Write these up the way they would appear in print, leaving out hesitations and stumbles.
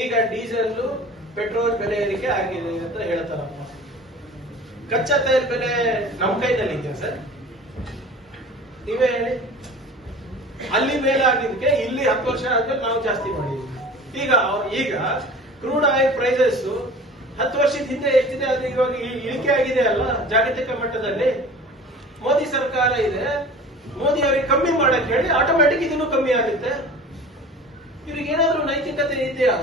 ಈಗ diesel petrol ಬೆಲೆ ಏರಿಕೆ ಆಗಿದೆ ಅಂತ ಹೇಳ್ತಾರಪ್ಪ. ಕಚ್ಚಾ ತೈಲ ಬೆಲೆ ನಮ್ಮ ಕೈನಲ್ಲಿ ಇದೆಯಾ ಸರ್? ನೀವೇ ಹೇಳಿ. ಅಲ್ಲಿ ಮೇಲೆ ಆಗಿದ್ದಕ್ಕೆ ಇಲ್ಲಿ 10 ವರ್ಷ ಆದ್ಮೇಲೆ ನಾವು ಜಾಸ್ತಿ ಮಾಡಿದ್ವಿ. ಈಗ ಕ್ರೂಡ್ ಆಯಿಲ್ ಪ್ರೈಸಸ್ 10 ವರ್ಷದ ಹಿಂದೆ ಎಷ್ಟಿದೆ ಅದು ಇವಾಗ ಇಳಿಕೆ ಆಗಿದೆ ಅಲ್ಲ ಜಾಗತಿಕ ಮಟ್ಟದಲ್ಲಿ. ಮೋದಿ ಸರ್ಕಾರ ಇದೆ, ಮೋದಿ ಅವರಿಗೆ ಕಮ್ಮಿ ಮಾಡಕ್ ಹೇಳಿ ಆಟೋಮ್ಯಾಟಿಕ್ ಇದನ್ನು ಕಮ್ಮಿ ಆಗುತ್ತೆ. ಇವ್ರಿಗೆ ಏನಾದ್ರೂ ನೈತಿಕತೆ ಇದೆಯಾ?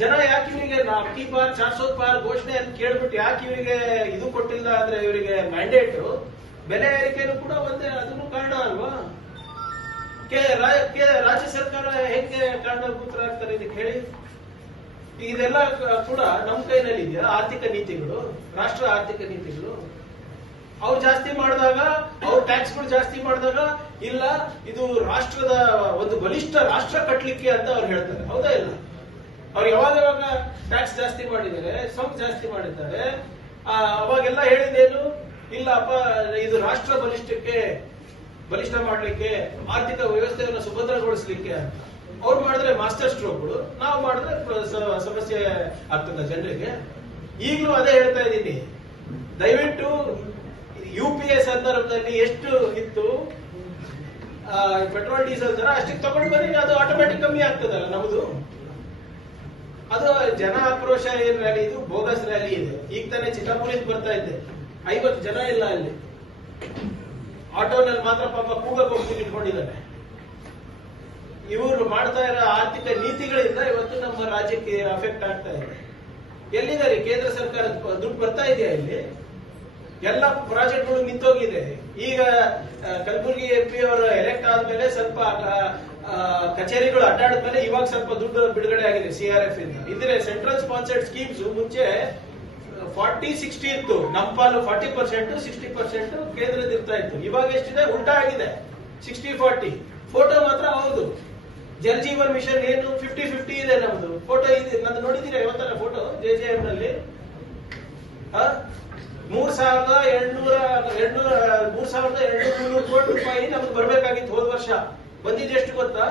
ಜನ ಯಾಕೆ ಇವರಿಗೆ ಅಕ್ಕಿ ಪಾರ್ 400 ಪಾರ್ ಘೋಷಣೆ ಅಂತ ಕೇಳ್ಬಿಟ್ಟು ಯಾಕೆ ಇವರಿಗೆ ಇದು ಕೊಟ್ಟಿಲ್ಲ ಅಂದ್ರೆ ಇವರಿಗೆ ಮ್ಯಾಂಡೇಟ್ ಬೆಲೆ ಏರಿಕೆನೂ ಕೂಡ ಒಂದೇ, ಅದನ್ನು ಕಾರಣ ಅಲ್ವಾ? ರಾಜ್ಯ ಸರ್ಕಾರ ಹೇಗೆ ಕಾರಣಭೂತರಾಗ್ತಾರೆ ಇದಕ್ಕೆ ಹೇಳಿ? ಇದೆಲ್ಲ ಕೂಡ ನಮ್ಮ ಕೈನಲ್ಲಿ ಇದೆಯಾ? ಆರ್ಥಿಕ ನೀತಿಗಳು, ರಾಷ್ಟ್ರ ಆರ್ಥಿಕ ನೀತಿಗಳು. ಅವ್ರು ಜಾಸ್ತಿ ಮಾಡಿದಾಗ, ಅವ್ರು ಟ್ಯಾಕ್ಸ್ಗಳು ಜಾಸ್ತಿ ಮಾಡಿದಾಗ, ಇಲ್ಲ ಇದು ರಾಷ್ಟ್ರದ ಒಂದು ಬಲಿಷ್ಠ ರಾಷ್ಟ್ರ ಕಟ್ಟಲಿಕ್ಕೆ ಅಂತ ಅವ್ರು ಹೇಳ್ತಾರೆ. ಹೌದಾ ಇಲ್ಲ? ಅವ್ರು ಯಾವಾಗ ಟ್ಯಾಕ್ಸ್ ಜಾಸ್ತಿ ಮಾಡಿದ್ದಾರೆ, ಸೊಂಕು ಜಾಸ್ತಿ ಮಾಡಿದ್ದಾರೆ, ಅವಾಗೆಲ್ಲ ಹೇಳಿದೇನು? ಇಲ್ಲಪ್ಪ ಇದು ರಾಷ್ಟ್ರ ಬಲಿಷ್ಠ ಮಾಡ್ಲಿಕ್ಕೆ, ಆರ್ಥಿಕ ವ್ಯವಸ್ಥೆಯನ್ನು ಸುಭದ್ರಗೊಳಿಸ್ಲಿಕ್ಕೆ ಅಂತ. ಅವ್ರು ಮಾಡಿದ್ರೆ ಮಾಸ್ಟರ್ ಸ್ಟ್ರೋಕ್ಗಳು, ನಾವು ಮಾಡಿದ್ರೆ ಸಮಸ್ಯೆ ಆಗ್ತದೆ ಜನರಿಗೆ. ಈಗಲೂ ಅದೇ ಹೇಳ್ತಾ ಇದ್ದೀನಿ, ದಯವಿಟ್ಟು UPA ಸಂದರ್ಭದಲ್ಲಿ ಎಷ್ಟು ಇತ್ತು ಪೆಟ್ರೋಲ್ ಡೀಸೆಲ್ ದರ ಅಷ್ಟಕ್ಕೆ ತಗೊಂಡು ಬನ್ನಿ, ಅದು ಆಟೋಮ್ಯಾಟಿಕ್ ಕಮ್ಮಿ ಆಗ್ತದಲ್ಲ ನಮ್ದು. ಅದು ಜನ ಆಕ್ರೋಶ ಏನ್ ರ್ಯಾಲಿ, ಇದು ಬೋಗಸ್ ರ್ಯಾಲಿ ಇದೆ. ಈಗ ತಾನೇ ಚಿತ್ತಾಪುರಿಂದ ಬರ್ತಾ ಇದ್ದೆ, 50 ಜನ ಇಲ್ಲ ಅಲ್ಲಿ. ಆಟೋನಲ್ಲಿ ಮಾತ್ರ ಪಾಪ ಕೂಗಕ್ಕೆ ಹೋಗಿ ಇಟ್ಕೊಂಡಿದ್ದಾರೆ. ಇವರು ಮಾಡ್ತಾ ಇರೋ ಆರ್ಥಿಕ ನೀತಿಗಳಿಂದ ಇವತ್ತು ನಮ್ಮ ರಾಜ್ಯಕ್ಕೆ ಅಫೆಕ್ಟ್ ಆಗ್ತಾ ಇದೆ. ಎಲ್ಲಿದ್ದಾರೆ ಕೇಂದ್ರ ಸರ್ಕಾರದ ದುಡ್ಡು ಬರ್ತಾ ಇದೆಯಾ? ಇಲ್ಲಿ ಎಲ್ಲ ಪ್ರಾಜೆಕ್ಟ್ಗಳು ನಿಂತೋಗಿದೆ. ಈಗ ಕಲಬುರಗಿ MP ಅವರು ಎಲೆಕ್ಟ್ ಆದ್ಮೇಲೆ ಸ್ವಲ್ಪ ಕಚೇರಿಗಳು ಅಡ್ಡಾಡಿದ್ಮೇಲೆ ಇವಾಗ ಸ್ವಲ್ಪ ದುಡ್ಡು ಬಿಡುಗಡೆ ಆಗಿದೆ CRF ಇಂದ. ಇದ್ರೆ ಸೆಂಟ್ರಲ್ ಸ್ಪಾನ್ಸರ್ಡ್ ಸ್ಕೀಮ್ಸ್ ಮುಂಚೆ 40-60 ಇತ್ತು. ನಮ್ಮ ಪಾಲು 40%, 60% ಕೇಂದ್ರದ ಇರ್ತಾ ಇತ್ತು. ಇವಾಗ ಎಷ್ಟಿದೆ? ಉಲ್ಟಾ ಆಗಿದೆ, 60-40. ಫೋಟೋ ಮಾತ್ರ ಹೌದು. ಜಲ್ ಜೀವನ್ ಮಿಷನ್ ಏನು 50-50 ಇದೆ ನಮ್ದು. ಫೋಟೋ ಇದೆ, ನಂದು ನೋಡಿದ್ದೀರಾ ಇವತ್ತರ ಫೋಟೋ JJM ನಲ್ಲಿ? 3,200 ಕೋಟಿ ರೂಪಾಯಿ ನಮ್ಗೆ ಬರ್ಬೇಕಾಗಿತ್ತು ಹೋದ ವರ್ಷ. ಬಂದಿದ್ದು ಎಷ್ಟು ಗೊತ್ತಾ?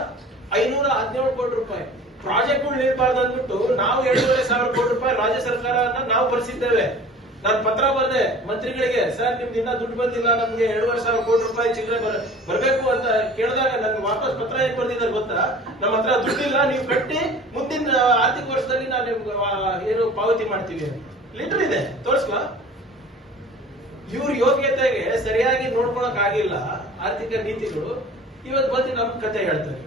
517 ಕೋಟಿ ರೂಪಾಯಿ. ಪ್ರಾಜೆಕ್ಟ್ಗಳು ನೀಡಬಾರ್ದು ಅಂದ್ಬಿಟ್ಟು ನಾವು 7,500 ಕೋಟಿ ರೂಪಾಯಿ ರಾಜ್ಯ ಸರ್ಕಾರವನ್ನ ನಾವು ಭರಿಸಿದ್ದೇವೆ. ನಾನು ಪತ್ರ ಬರೆದೆ ಮಂತ್ರಿಗಳಿಗೆ, ಸರ್ ನಿಮ್ದು ಇನ್ನ ದುಡ್ಡು ಬಂದಿಲ್ಲ, ನಮ್ಗೆ 7,500 ಕೋಟಿ ರೂಪಾಯಿ ಚಿಲ್ಲರೆ ಬರಬೇಕು ಅಂತ ಕೇಳಿದಾಗ ನನ್ಗೆ ವಾಪಸ್ ಪತ್ರ ಏನ್ ಬರ್ದಿದ್ದಾರೆ ಗೊತ್ತಾ? ನಮ್ಮ ಹತ್ರ ದುಡ್ಡಿಲ್ಲ, ನೀವು ಕಟ್ಟಿ ಮುಂದಿನ ಆರ್ಥಿಕ ವರ್ಷದಲ್ಲಿ ನಾವು ನಿಮ್ಗೆ ಏನು ಪಾವತಿ ಮಾಡ್ತೀವಿ. ಲಿಟರ್ ಇದೆ, ತೋರಿಸ್ಲಾ? ಇವ್ರ ಯೋಗ್ಯತೆಗೆ ಸರಿಯಾಗಿ ನೋಡ್ಕೊಳಕ್ ಆಗಿಲ್ಲ ಆರ್ಥಿಕ ನೀತಿಗಳು. ಇವತ್ತು ಬಂದು ನಮ್ ಕತೆ ಹೇಳ್ತಾರೆ.